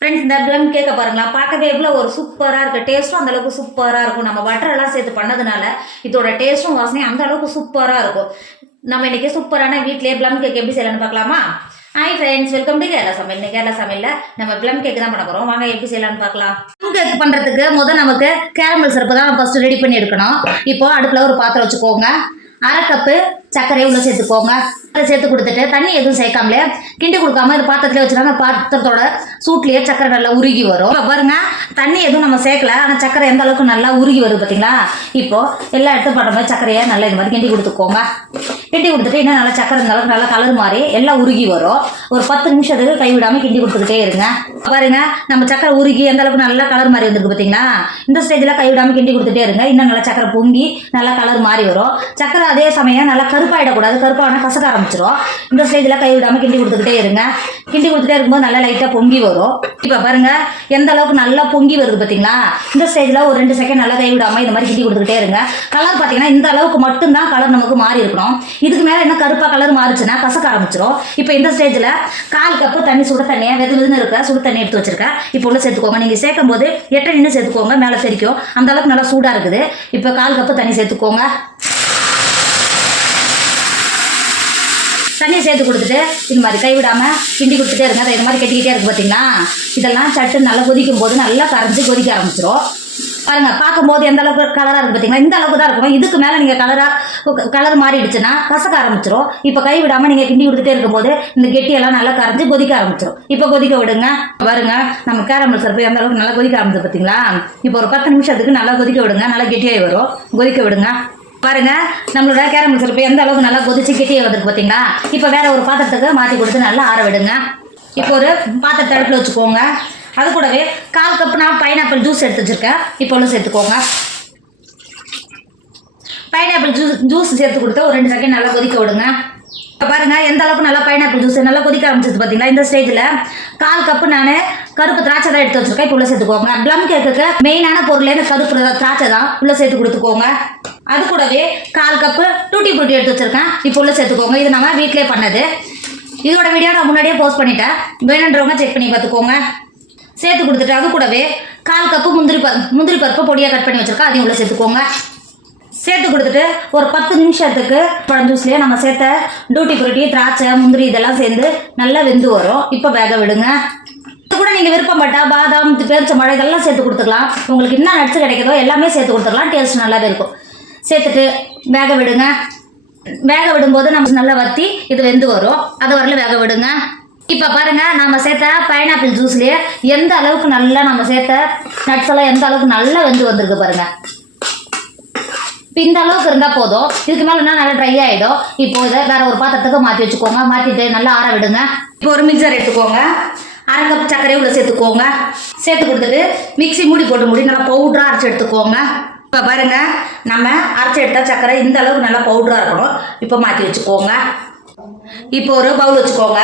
Friends இந்த plum கேட்க பாருங்களா, பார்க்கவே எவ்வளோ ஒரு சூப்பராக இருக்குது. டேஸ்ட்டும் அந்தளவுக்கு சூப்பராக இருக்கும். நம்ம பட்டரெல்லாம் சேர்த்து பண்ணதுனால இதோட டேஸ்ட்டும் வாசனையும் அந்த அளவுக்கு சூப்பராக இருக்கும். நம்ம இன்றைக்கி சூப்பரான வீட்டிலேயே ப்ளம் கேக் எப்படி செய்யலாம்னு பார்க்கலாமா? Hi friends, welcome to Kerala சமையல். இன்னைக்கு கேரளா சமையலில் நம்ம ப்ளம் கேக் தான் பண்ண போகிறோம். வாங்க எப்படி செய்யலாம்னு பார்க்கலாம். ப்ளம் கேக் பண்ணுறதுக்கு முதல் நமக்கு கேரமல் சிறப்பு தான் ஃபஸ்ட்டு ரெடி பண்ணி எடுக்கணும். இப்போ அடுப்பில் ஒரு பாத்திரம் வச்சுக்கோங்க. அரை கப்பு சர்க்கரையை உள்ள சேர்த்துக்கோங்க. சேர்த்து கொடுத்துட்டு தண்ணி எதுவும் சேர்க்காமலே கிண்டி கொடுக்காம இது பாத்திரத்துல வச்சுருக்காங்க. பாத்திரத்தோட சூட்லேயே சக்கரை நல்லா உருகி வரும். இப்போ பாருங்க, தண்ணி எதுவும் நம்ம சேர்க்கல, ஆனால் சக்கரை எந்த அளவுக்கு நல்லா உருகி வருது பார்த்தீங்களா? இப்போ எல்லா இடத்து பண்ணுற மாதிரி சக்கரையை நல்லா இது மாதிரி கிண்டி கொடுத்துக்கோங்க. கிண்டி கொடுத்துட்டு இன்னும் நல்லா சக்கரை இந்த அளவுக்கு நல்லா கலர் மாதிரி எல்லாம் உருகி வரும். ஒரு 10 நிமிஷத்துக்கு கைவிடாமல் கிண்டி கொடுத்துக்கிட்டே இருங்க. பாருங்க, நம்ம சக்கரை உருகி எந்த அளவுக்கு நல்லா கலர் மாதிரி வந்துருக்கு பார்த்தீங்களா? இந்த ஸ்டேஜில் கைவிடாமல் கிண்டி கொடுத்துட்டே இருங்க. இன்னும் நல்லா சக்கரை பொங்கி நல்லா கலர் மாறி வரும். சக்கரை அதே சமயம் நல்லா கருப்பாயிடக்கூடாது, கருப்பான கசக்க ஆரம்பிச்சிடும். இந்த ஸ்டேஜில் கைவிடாமல் கிண்டி கொடுத்துக்கிட்டே இருங்க. கிண்டி கொடுத்துட்டே இருக்கும்போது நல்லா லைட்டாக பொங்கி வரும். இப்போ பாருங்க, எந்த அளவுக்கு நல்லா பொங்கி வருது பார்த்தீங்களா? இந்த ஸ்டேஜில் ஒரு 2 செகண்ட் நல்லா கைவிடாமல் இந்த மாதிரி கிண்டி கொடுத்துக்கிட்டே இருங்க. கலர் பார்த்தீங்கன்னா இந்த அளவுக்கு மட்டும்தான் கலர் நமக்கு மாறி இருக்கணும். இதுக்கு மேலே என்ன கருப்பாக கலர் மாறிச்சுன்னா கசக்க ஆரம்பிச்சிடும். இப்போ இந்த ஸ்டேஜில் 1/4 கப்பு தண்ணி, சுட தண்ணியை வெதுன்னு இருக்க சுடு தண்ணி எடுத்து வச்சிருக்கேன். இப்போ உள்ள சேர்த்துக்கோங்க. நீங்கள் சேர்க்கும் போது 8 நின்று சேர்த்துக்கோங்க, மேலே தெரிக்கும். அந்த அளவுக்கு நல்லா சூடாக இருக்குது. இப்போ 1/4 கப்பு தண்ணி சேர்த்துக்கோங்க. தண்ணி சேர்த்து கொடுத்துட்டு இது மாதிரி கைவிடாமல் கிண்டி கொடுத்துட்டே இருங்க. அதை இது மாதிரி கட்டிக்கிட்டே இருக்குது பார்த்தீங்களா? இதெல்லாம் சட்டு நல்லா கொதிக்கும் போது நல்லா கரைஞ்சி கொதிக்க ஆரம்பிச்சிடும். பாருங்கள், பார்க்கும்போது எந்த அளவுக்கு கலராக இருக்குது பார்த்தீங்களா? இந்த அளவுக்கு தான் இருக்கணும். இதுக்கு மேலே நீங்கள் கலர் மாறிடுச்சுன்னா கசக்க ஆரம்பிச்சிடும். இப்போ கைவிடாமல் நீங்கள் கிண்டி கொடுத்துட்டே இருக்கும்போது இந்த கெட்டியெல்லாம் நல்லா கரைஞ்சி கொதிக்க ஆரம்பிச்சிடும். இப்போ கொதிக்க விடுங்க. பாருங்க, நம்ம கேரமல் சிறப்பு எந்த அளவுக்கு நல்லா கொதிக்க ஆரம்பிச்சு பார்த்தீங்களா? இப்போ ஒரு 10 நிமிஷத்துக்கு நல்லா கொதிக்க விடுங்க. நல்லா கெட்டியாகி வரும். கொதிக்க விடுங்க. பாருங்க, நம்மளோட கேரமல் சிறப்பு எந்த அளவுக்கு நல்லா கொதிச்சு கெட்டியாக வந்துருக்கு பார்த்தீங்களா? இப்போ வேற ஒரு பாத்திரத்துக்கு மாற்றி கொடுத்து நல்லா ஆற விடுங்க. இப்போ ஒரு பாத்திரத்தை அடுப்பில் வச்சுக்கோங்க. அது கூடவே 1/4 கப் நான் பைனாப்பிள் ஜூஸ் எடுத்து வச்சுருக்கேன். இப்போ ஒன்று சேர்த்துக்கோங்க. பைனாப்பிள் ஜூஸ் சேர்த்து கொடுத்து ஒரு 2 செகண்ட் நல்லா கொதிக்க விடுங்க. இப்போ பாருங்கள், எந்த அளவுக்கு நல்லா பைனாப்பிள் ஜூஸ் நல்லா கொதிக்க ஆரம்பிச்சது பார்த்தீங்களா? இந்த ஸ்டேஜில் 1/4 கப்பு நான் கருப்பு திராட்சை தான் எடுத்து வச்சுருக்கேன். இப்போ உள்ள சேர்த்துக்கோங்க. ப்ளம் கேக்குக்கு மெயினான பொருளே இந்த கருப்பு திராட்சை தான். உள்ளே சேர்த்து கொடுத்துக்கோங்க. அது கூடவே 1/4 கப்பு டூட்டி ஃப்ரூட்டி எடுத்து வச்சுருக்கேன். இப்போ உள்ள சேர்த்துக்கோங்க. இது நம்ம வீட்டிலே பண்ணது. இதோட வீடியோ நான் முன்னாடியே போஸ்ட் பண்ணிட்டேன். வேணுன்றவங்க செக் பண்ணி பார்த்துக்கோங்க. சேர்த்து கொடுத்துட்டு அது கூடவே 1/4 கப்பு முந்திரி பருப்பு பொடியாக கட் பண்ணி வச்சுருக்கேன். அதையும் உள்ள சேர்த்துக்கோங்க. சேர்த்து கொடுத்துட்டு ஒரு 10 நிமிஷத்துக்கு பழம் ஜூஸ்லேயே நம்ம சேர்த்த டூட்டி ஃப்ரூட்டி, திராட்சை, முந்திரி இதெல்லாம் சேர்ந்து நல்லா வெந்து வரும். இப்போ வேக விடுங்க. இது கூட நீங்கள் விருப்பப்பட்டா பாதாம், பேரிச்சம்பழம் இதெல்லாம் சேர்த்து கொடுத்துக்கலாம். உங்களுக்கு என்ன நட்ஸ் கிடைக்குதோ எல்லாமே சேர்த்து கொடுத்துக்கலாம். டேஸ்ட் நல்லாவே இருக்கும். சேர்த்துட்டு வேக விடுங்க. வேக விடும்போது நம்ம நல்லா வற்றி இது வெந்து வரும். அது வரல வேக விடுங்க. இப்போ பாருங்கள், நம்ம சேர்த்த பைனாப்பிள் ஜூஸ்லேயே எந்த அளவுக்கு நல்லா நம்ம சேர்த்த நட்ஸ் எல்லாம் எந்த அளவுக்கு நல்லா வெந்து வந்திருக்கு பாருங்கள். இப்போ இந்த அளவுக்கு இருந்தால் போதும். இதுக்கு மேலே நல்லா ட்ரை ஆகிடும். இப்போ இதை வேற ஒரு பாத்திரத்துக்கு மாற்றி வச்சுக்கோங்க. மாற்றிட்டு நல்லா ஆற விடுங்க. இப்போ ஒரு மிக்சர் எடுத்துக்கோங்க. 1/2 கப் சர்க்கரையை உள்ள சேர்த்துக்கோங்க. சேர்த்து கொடுத்துட்டு மிக்சி மூடி போட்டு நல்லா பவுடராக அரைச்சி எடுத்துக்கோங்க. இப்போ பாருங்கள், நம்ம அரைச்சி எடுத்த சர்க்கரை இந்த அளவுக்கு நல்லா பவுடராக இருக்கணும். இப்போ மாற்றி வச்சுக்கோங்க. இப்போ ஒரு பவுல் வச்சுக்கோங்க.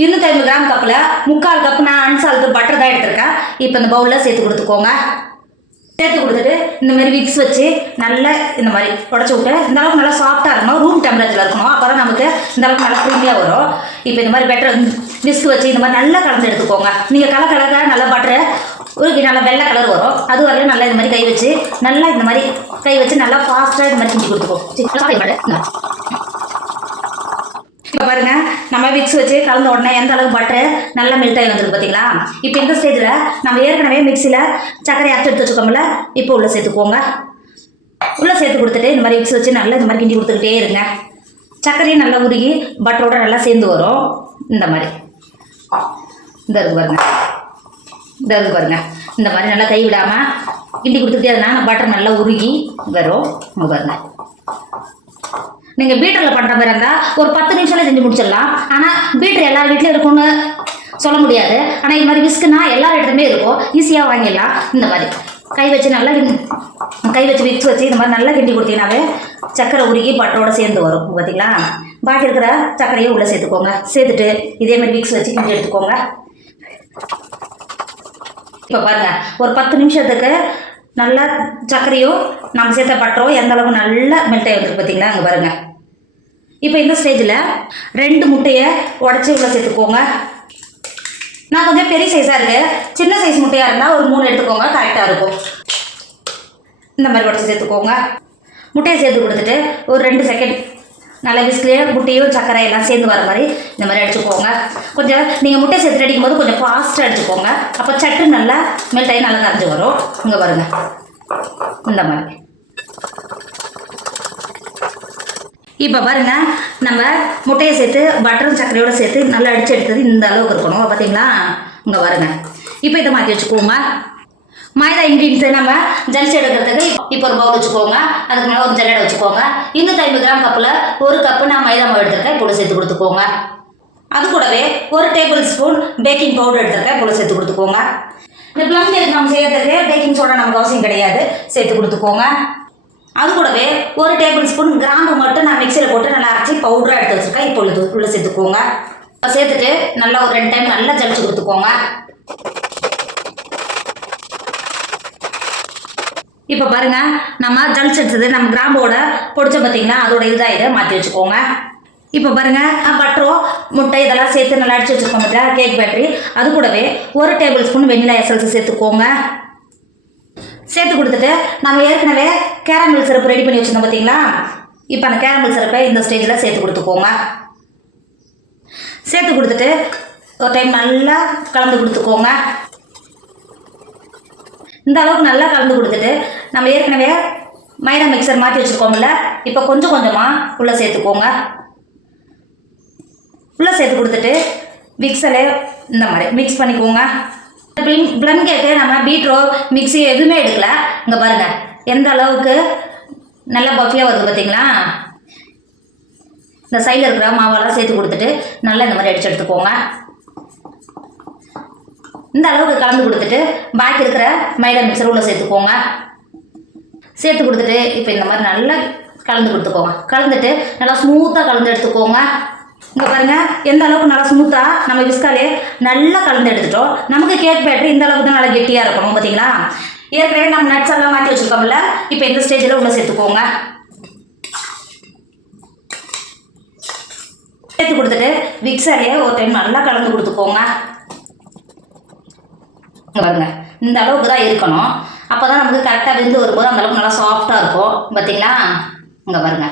250 கிராம் கப்பில் 3/4 கப் நான் அன்சால்ட்டு பட்டர் தான் எடுத்திருக்கேன். இப்போ இந்த பவுலில் சேர்த்து கொடுத்துக்கோங்க. சேர்த்து கொடுத்துட்டு இந்த மாதிரி விக்ஸ் வச்சு நல்லா இந்த மாதிரி உடச்சி விட்டு இந்த அளவுக்கு நல்லா சாஃப்டாக இருக்கணும். ரூம் டெம்பரேச்சரில் இருக்கணும். அப்போ தான் நமக்கு இந்த அளவுக்கு நல்லா க்ரீமியாக வரும். இப்போ இந்த மாதிரி பெட்டர் விஸ்க் வச்சு இந்த மாதிரி நல்லா கலந்து எடுத்துக்கோங்க. நீங்கள் கலக்க நல்லா பட்டரை உருக்கி நல்லா வெள்ளை கலர் வரும். அது வரல நல்லா இந்த மாதிரி கை வச்சு நல்லா இந்த மாதிரி கை வச்சு நல்லா ஃபாஸ்ட்டாக இந்த மாதிரி செஞ்சு கொடுத்துக்கோங்க. இப்போ பாருங்க, நம்ம விக்ஸ் வச்சு கலந்த உடனே எந்த அளவுக்கு பட்டர் நல்லா மெல்ட் ஆகி வந்துருக்கு பார்த்தீங்களா? இப்போ இந்த ஸ்டேஜில் நம்ம ஏற்கனவே மிக்சியில் சர்க்கரை அரைச்சி எடுத்து வச்சுக்கோங்கள, இப்போ உள்ளே சேர்த்துக்கோங்க. உள்ளே சேர்த்து கொடுத்துட்டு இந்த மாதிரி விக்ஸ் வச்சு நல்லா இந்த மாதிரி கிண்டி கொடுத்துக்கிட்டே இருங்க. சர்க்கரையும் நல்லா உருகி பட்டரோட நல்லா சேர்ந்து வரும். இந்த மாதிரி இந்த இருக்கு பாருங்க, இந்த மாதிரி நல்லா கை விடாமல் கிண்டி கொடுத்துக்கிட்டே இருந்தால் பட்டர் நல்லா உருகி வரும். பாருங்க, நீங்கள் பீட்டரில் பண்ணுற மாதிரி இருந்தால் ஒரு 10 நிமிஷத்தில் செஞ்சு முடிச்சிடலாம். ஆனால் பீட்டர் எல்லார் வீட்லையும் இருக்கும்னு சொல்ல முடியாது. ஆனால் இது மாதிரி விஸ்க்குனா எல்லா இடத்துலையுமே இருக்கும். ஈஸியாக வாங்கிடலாம். இந்த மாதிரி கை வச்சு நல்லா விக்ஸ் வச்சு இந்த மாதிரி நல்லா கிண்டி கொடுத்தீங்கன்னாவே சக்கரை உருகி பட்டரோட சேர்ந்து வரும். பார்த்தீங்களா? பாக்கி இருக்கிற சக்கரையை உள்ளே சேர்த்துக்கோங்க. சேர்த்துட்டு இதேமாதிரி விக்ஸ் வச்சு கிண்டி எடுத்துக்கோங்க. இப்போ பாருங்கள், ஒரு 10 நிமிஷத்துக்கு நல்லா சர்க்கரையும் நம்ம சேர்த்த பட்டரும் எந்த அளவுக்கு நல்லா மெல்ட் ஆகி வந்துருக்கு பார்த்தீங்களா? அங்கே பாருங்கள். இப்போ இந்த ஸ்டேஜில் 2 முட்டையை உடச்சி உள்ள சேர்த்துக்கோங்க. நான் கொஞ்சம் பெரிய சைஸாக இருக்குது, சின்ன சைஸ் முட்டையாக இருந்தால் ஒரு 3 எடுத்துக்கோங்க, கரெக்டாக இருக்கும். இந்த மாதிரி உடச்சி சேர்த்துக்கோங்க. முட்டையை சேர்த்து கொடுத்துட்டு ஒரு 2 செகண்ட் நல்லா விஸ்க்லேயே முட்டையும் சர்க்கரை எல்லாம் சேர்ந்து வர மாதிரி இந்த மாதிரி அடிச்சுக்கோங்க. கொஞ்சம் நீங்கள் முட்டை சேர்த்து அடிக்கும் போது கொஞ்சம் ஃபாஸ்ட்டாக அடிச்சுக்கோங்க, அப்போ சட்டு நல்லா மெல்ட் ஆகி நல்லா கரைஞ்சி வரும். இங்கே பாருங்கள், இந்த மாதிரி. இப்போ பாருங்கள், நம்ம முட்டையை சேர்த்து பட்டரும் சர்க்கரையோடு சேர்த்து நல்லா அடித்து எடுத்தது இந்த அளவுக்கு இருக்கணும். பார்த்தீங்களா? இங்கே பாருங்கள். இப்போ இதை மாற்றி வச்சுக்கோங்க. மைதா இன்க்ரீடியன்ஸை நம்ம ஜலிச்சு எடுக்கிறதுக்கு இப்போ ஒரு பவுல் வச்சுக்கோங்க. அதுக்கு மேலே ஒரு ஜல்லடை வச்சுக்கோங்க. 250 கிராம் கப்பில் 1 கப்பு நான் மைதா மாவு எடுத்துருக்கேன், இப்போ சேர்த்து கொடுத்துக்கோங்க. அது கூடவே 1 டேபிள் ஸ்பூன் பேக்கிங் பவுடர் எடுத்துருக்கேன், இப்போ சேர்த்து கொடுத்துக்கோங்க. இந்த ப்ளம் கேக் நம்ம செய்யறதுக்கு பேக்கிங் சோடா நமக்கு அவசியம் கிடையாது, சேர்த்து கொடுத்துக்கோங்க. அது கூடவே 1 டேபிள் ஸ்பூன் கிராம்பு மட்டும் நான் மிக்சியில் போட்டு நல்லா அரைச்சி பவுடராக எடுத்து வச்சுருக்கேன், இப்போ உள்ள சேர்த்துக்கோங்க. சேர்த்துட்டு நல்லா ஒரு 2 டைம் நல்லா ஜலிச்சு கொடுத்துக்கோங்க. இப்போ பாருங்கள், நம்ம ஜலிச்சு எடுத்தது நம்ம கிராம்போட பொடிச்ச பார்த்தீங்கன்னா அதோட இதை மாற்றி வச்சுக்கோங்க. இப்போ பாருங்கள், பட்டரோ முட்டை இதெல்லாம் சேர்த்து நல்லா அடிச்சு வச்சுருக்கோம் பார்த்தீங்களா, கேக் பேட்டரி. அது கூடவே 1 டேபிள் ஸ்பூன் வெண்ணிலா எசன்ஸ் சேர்த்துக்கோங்க. சேர்த்து கொடுத்துட்டு நம்ம ஏற்கனவே கேரமல் சிரப்பு ரெடி பண்ணி வச்சுருந்தோம் பார்த்தீங்களா, இப்போ அந்த கேரமல் சிரப்பை இந்த ஸ்டேஜில் சேர்த்து கொடுத்துக்கோங்க. சேர்த்து கொடுத்துட்டு ஒரு டைம் நல்லா கலந்து கொடுத்துக்கோங்க. இந்த அளவுக்கு நல்லா கலந்து கொடுத்துட்டு நம்ம ஏற்கனவே மைதா மிக்சர் மாற்றி வச்சுருக்கோம்ல, இப்போ கொஞ்சம் கொஞ்சமாக உள்ளே சேர்த்துக்கோங்க. உள்ளே சேர்த்து கொடுத்துட்டு மிக்சரை இந்த மாதிரி மிக்ஸ் பண்ணிக்கோங்க. ப்ளம் கேக்கு நம்ம பீட்ரோ மிக்ஸி எதுவுமே எடுக்கல. இங்கே பாருங்கள் எந்த அளவுக்கு நல்லா பஃபியாக வருது பார்த்தீங்களா. இந்த சைடில் இருக்கிற மாவெல்லாம் சேர்த்து கொடுத்துட்டு நல்லா இந்த மாதிரி அடிச்சு எடுத்துக்கோங்க. இந்த அளவுக்கு கலந்து கொடுத்துட்டு பாக்கி இருக்கிற மைதா மிக்சர் உள்ள சேர்த்துக்கோங்க. சேர்த்து கொடுத்துட்டு இப்போ இந்த மாதிரி நல்லா கலந்து கொடுத்துக்கோங்க. கலந்துட்டு நல்லா ஸ்மூத்தாக கலந்து எடுத்துக்கோங்க. இங்கே பாருங்கள் எந்த அளவுக்கு நல்லா ஸ்மூத்தாக நம்ம விஸ்காலே நல்லா கலந்து எடுத்துட்டோம். நமக்கு கேக் பேட்டரி இந்த அளவுக்கு தான் நல்லா கெட்டியாக இருக்கணும். பார்த்தீங்களா? ஏற்கனவே நம்ம நட்ஸ் எல்லாம் மாற்றி வச்சுருக்கோம்ல, இப்போ இந்த ஸ்டேஜில் உள்ள சேர்த்துக்கோங்க. சேர்த்து கொடுத்துட்டு விக்ஸாலேயே ஒரு டைம் நல்லா கலந்து கொடுத்துக்கோங்க. பாருங்க இந்த அளவுக்கு தான் இருக்கணும், அப்போ தான் நமக்கு கரெக்டாக வெந்து வரும்போது அந்த அளவுக்கு நல்லா சாஃப்டாக இருக்கும். பார்த்தீங்களா? இங்கே பாருங்க,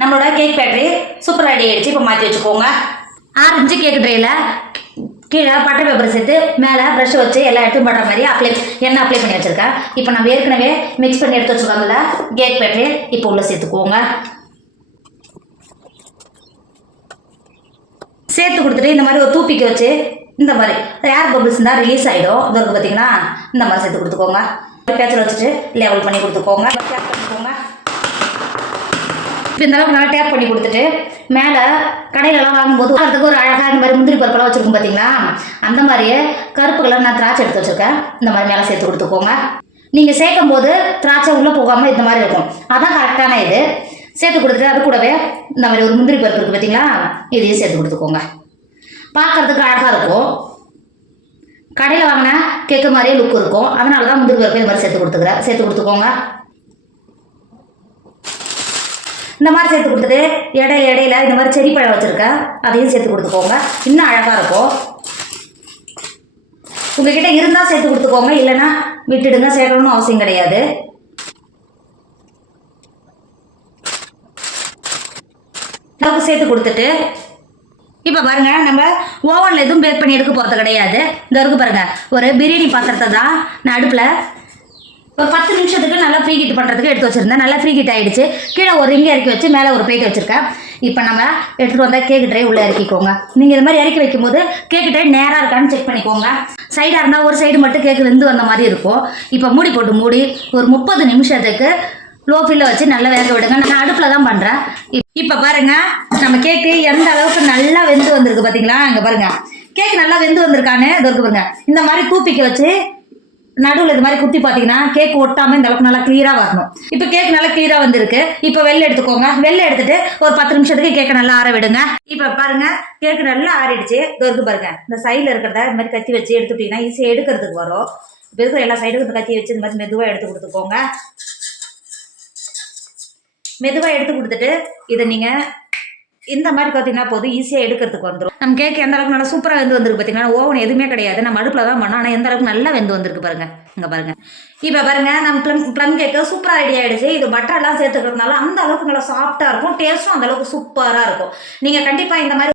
நம்மளோட கேக் பேட்டரி சூப்பர் ரெடி ஆகிடுச்சு. இப்போ மாற்றி வச்சுக்கோங்க. 6 இன்ச்சு கேக் ட்ரேயில் கீழே பட்டர் பேப்பர் சேர்த்து மேலே ப்ரஷ் வச்சு எல்லா இடத்தையும் படுற மாதிரி எண்ணெய் அப்ளை பண்ணி வச்சுருக்கேன். இப்போ நம்ம ஏற்கனவே மிக்ஸ் பண்ணி எடுத்து வச்சுருக்கோம்ல கேக் பேட்டரி, இப்போ உள்ளே சேர்த்துக்கோங்க. சேர்த்து கொடுத்துட்டு இந்த மாதிரி ஒரு தூப்பிக்க வச்சு இந்த மாதிரி ஏர் பபிள்ஸ் இருந்தால் ரிலீஸ் ஆகிடும். இது இருக்குது பார்த்தீங்களா, இந்த மாதிரி சேர்த்து கொடுத்துக்கோங்க. பேச்சில் வச்சுட்டு லெவல் பண்ணி கொடுத்துக்கோங்க. டேப் பண்ணிக்கோங்க. இப்போ இந்த அளவுக்கு நல்லா டேப் பண்ணி கொடுத்துட்டு மேலே கடையிலலாம் வாங்கும்போது அதுக்கு ஒரு அழகாக இந்த மாதிரி முந்திரி பருப்பெல்லாம் வச்சுருக்கோம் பார்த்தீங்களா, அந்த மாதிரியே கருப்பு கலர் நான் திராட்சை எடுத்து வச்சுருக்கேன், இந்த மாதிரி மேலே சேர்த்து கொடுத்துக்கோங்க. நீங்கள் சேர்க்கும் போது திராட்சை உள்ளே போகாமல் இந்த மாதிரி இருக்கும், அதான் கரெக்டான இது. சேர்த்து கொடுத்துட்டு அது கூடவே இந்த மாதிரி ஒரு முந்திரி பருப்பு இருக்குது பார்த்தீங்களா, இதையும் சேர்த்து கொடுத்துக்கோங்க. பார்க்குறதுக்கு அழகாக இருக்கும். கடையில் வாங்கினா கேக்கு மாதிரியே லுக் இருக்கும், அதனால தான் முந்திரி பருப்பு இந்த மாதிரி சேர்த்து கொடுத்துக்கோங்க. இந்த மாதிரி சேர்த்து கொடுத்துட்டு இடையில இந்த மாதிரி செடி பழம் வச்சுருக்கேன், அதையும் சேர்த்து கொடுத்துக்கோங்க. இன்னும் அழகாக இருக்கும். உங்ககிட்ட இருந்தால் சேர்த்து கொடுத்துக்கோங்க, இல்லைன்னா விட்டுடுங்க, சேர்க்கணும்னு அவசியம் கிடையாது. அளவுக்கு சேர்த்து கொடுத்துட்டு இப்போ பாருங்கள், நம்ம ஓவனில் எதுவும் பேக் பண்ணி எடுக்க போகிறது கிடையாது. இந்த வரைக்கும் பாருங்கள், ஒரு பிரியாணி பாத்திரத்தை தான் நான் அடுப்பில் ஒரு 10 நிமிஷத்துக்கு நல்லா ஃப்ரீ ஹீட் பண்ணுறதுக்கு எடுத்து வச்சுருந்தேன். நல்லா ஃப்ரீ ஹீட் ஆகிடுச்சு. கீழே ஒரு ரிங்கை இறக்கி வச்சு மேலே ஒரு பிளேட் வச்சுருக்கேன். இப்போ நம்ம எடுத்துகிட்டு வந்தால் கேக்கு ட்ரை உள்ளே இறக்கிக்கோங்க. நீங்கள் இது மாதிரி இறக்கி வைக்கும்போது கேக்கு ட்ரை நேராக இருக்கான்னு செக் பண்ணிக்கோங்க. சைடாக இருந்தால் ஒரு சைடு மட்டும் கேக்கு வெந்து வந்த மாதிரி இருக்கும். இப்போ மூடி ஒரு 30 நிமிஷத்துக்கு லோ ஃபில்ல வச்சு நல்லா வேக விடுங்க. நான் அடுப்பில் தான் பண்ணுறேன். இப்போ பாருங்கள், நம்ம கேக்கு எந்த அளவுக்கு நல்லா வெந்து வந்திருக்கு பார்த்தீங்களா. இங்கே பாருங்கள், கேக்கு நல்லா வெந்து வந்திருக்கானே. இது இருக்கு பாருங்க, இந்த மாதிரி தூப்பிக்க வச்சு நடுவில் இது மாதிரி குத்தி பார்த்தீங்கன்னா கேக் ஒட்டாமல் இந்த அளவுக்கு நல்லா கிளியராக வரணும். இப்போ கேக் நல்லா கிளியராக வந்திருக்கு. இப்போ வெள்ளை எடுத்துக்கோங்க. வெள்ளை எடுத்துட்டு ஒரு 10 நிமிஷத்துக்கு கேக்கை நல்லா ஆற விடுங்க. இப்போ பாருங்க, கேக்கு நல்லா ஆறிடுச்சு. இது இருக்கு பாருங்க, இந்த சைடில் இருக்கிறத இந்த மாதிரி கத்தி வச்சு எடுத்துட்டீங்கன்னா ஈஸியாக எடுக்கிறதுக்கு வரும். இப்போ இருக்கிற எல்லா சைடுக்கும் இந்த கத்தி வச்சு இந்த மாதிரி மெதுவாக எடுத்து கொடுத்துக்கோங்க. மெதுவாக எடுத்து கொடுத்துட்டு இதை நீங்கள் இந்த மாதிரி பார்த்தீங்கன்னா போதும் ஈஸியாக எடுக்கிறதுக்கு வந்துடும். நம்ம கேக் எந்த அளவுக்கு நல்லா சூப்பராக வெந்து வந்திருக்கு பார்த்தீங்கன்னா, ஓவன் எதுவுமே கிடையாது, நம்ம அடுப்பில் தான் பண்ணோம். ஆனால் எந்த அளவுக்கு நல்லா வெந்து வந்திருக்கு பாருங்க. இங்கே பாருங்க. இப்போ பாருங்க நம்ம ப்ளம் கேக்கு சூப்பராக ரெடி ஆகிடுச்சு. இது பட்டர்லாம் சேர்த்துக்கிறதுனால அந்த அளவுக்கு நல்லா சாஃப்டாக இருக்கும், டேஸ்ட்டும் அந்த அளவுக்கு சூப்பராக இருக்கும். நீங்கள் கண்டிப்பாக இந்த மாதிரி